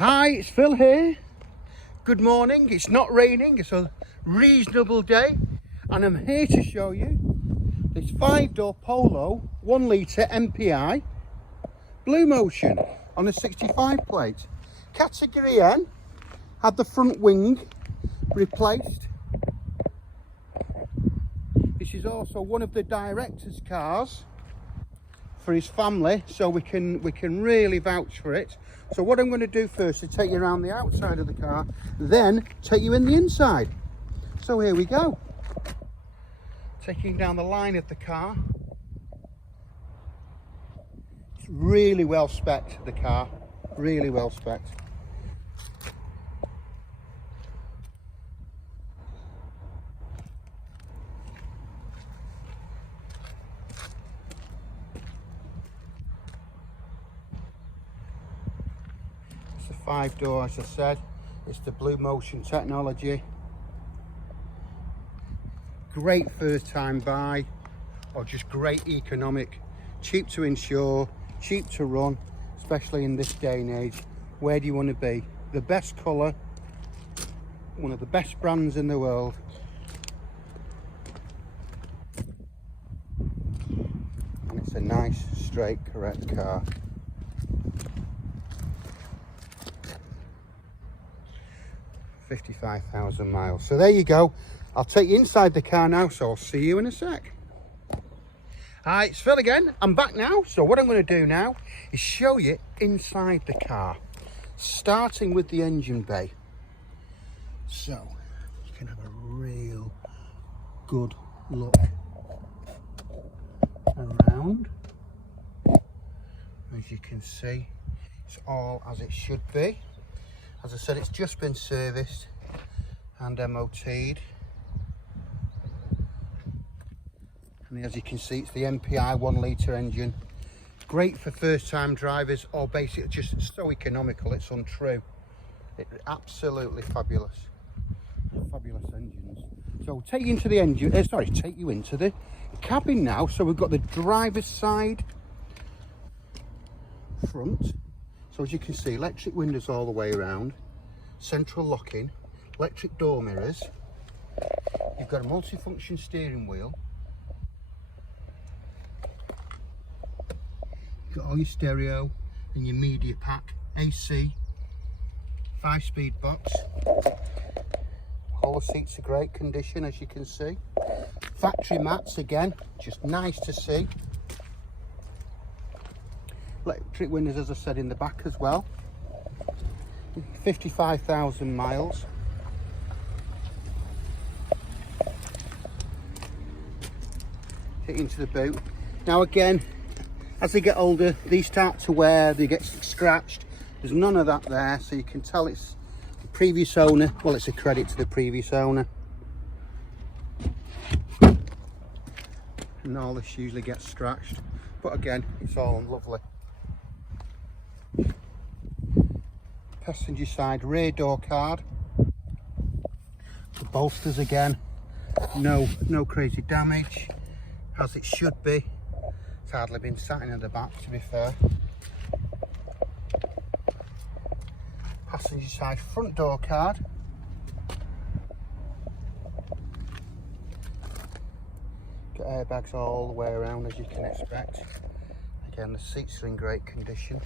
Hi, it's Phil here. Good morning. It's not raining, it's a reasonable day, and I'm here to show you this 5-door Polo 1 litre MPI Blue Motion on a 65 plate. Category N, had the front wing replaced. This is also one of the director's cars for his family, so we can really vouch for it. So what I'm going to do first is take you around the outside of the car, then take you in the inside. So here we go. Taking down the line of the car. It's really well spec'd, the car, really well spec'd. It's a 5-door, as I said. It's the Blue Motion technology. Great first time buy, or just great economic, cheap to insure, cheap to run, especially in this day and age. Where do you want to be? The best colour, one of the best brands in the world. And it's a nice, straight, correct car. $55,000 miles. So there you go. I'll take you inside the car now, so I'll see you in a sec. Hi, it's Phil again. I'm back now. So what I'm going to do now is show you inside the car, starting with the engine bay. So you can have a real good look around. As you can see, it's all as it should be. As I said, it's just been serviced and MOT'd. And as you can see, it's the MPI 1 litre engine. Great for first time drivers, or basically just so economical, it's untrue. Absolutely fabulous. Fabulous engines. So we'll take you into the engine, take you into the cabin now. So we've got the driver's side front. So as you can see, electric windows all the way around, central locking, electric door mirrors. You've got a multi-function steering wheel. You've got all your stereo and your media pack, AC, 5-speed box. All the seats are great condition, as you can see. Factory mats again, just nice to see. Electric windows, as I said, in the back as well. 55,000 miles. Get into the boot. Now again, as they get older, these start to wear, they get scratched. There's none of that there, so you can tell it's the previous owner. Well, it's a credit to the previous owner. And all this usually gets scratched, but again, it's all lovely. Passenger side rear door card. The bolsters again, no crazy damage, as it should be. It's hardly been sat in the back, to be fair. Passenger side front door card. Got airbags all the way around, as you can expect. Again, the seats are in great condition.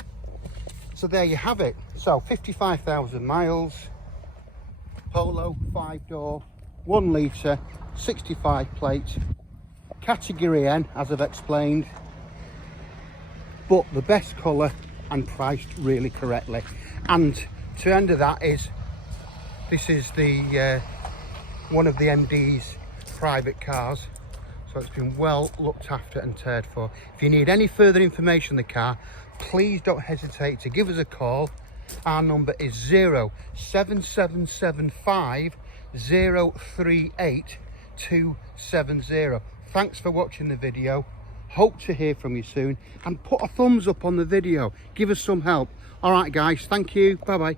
So there you have it. So 55,000 miles, Polo 5-door, 1 litre, 65 plate, category N, as I've explained, but the best colour and priced really correctly. And to end of that is, this is the one of the MD's private cars, so it's been well looked after and cared for. If you need any further information on the car, please don't hesitate to give us a call. Our number is 07775 038 270. Thanks for watching the video. Hope to hear from you soon, and put a thumbs up on the video. Give us some help. All right guys, thank you. Bye bye.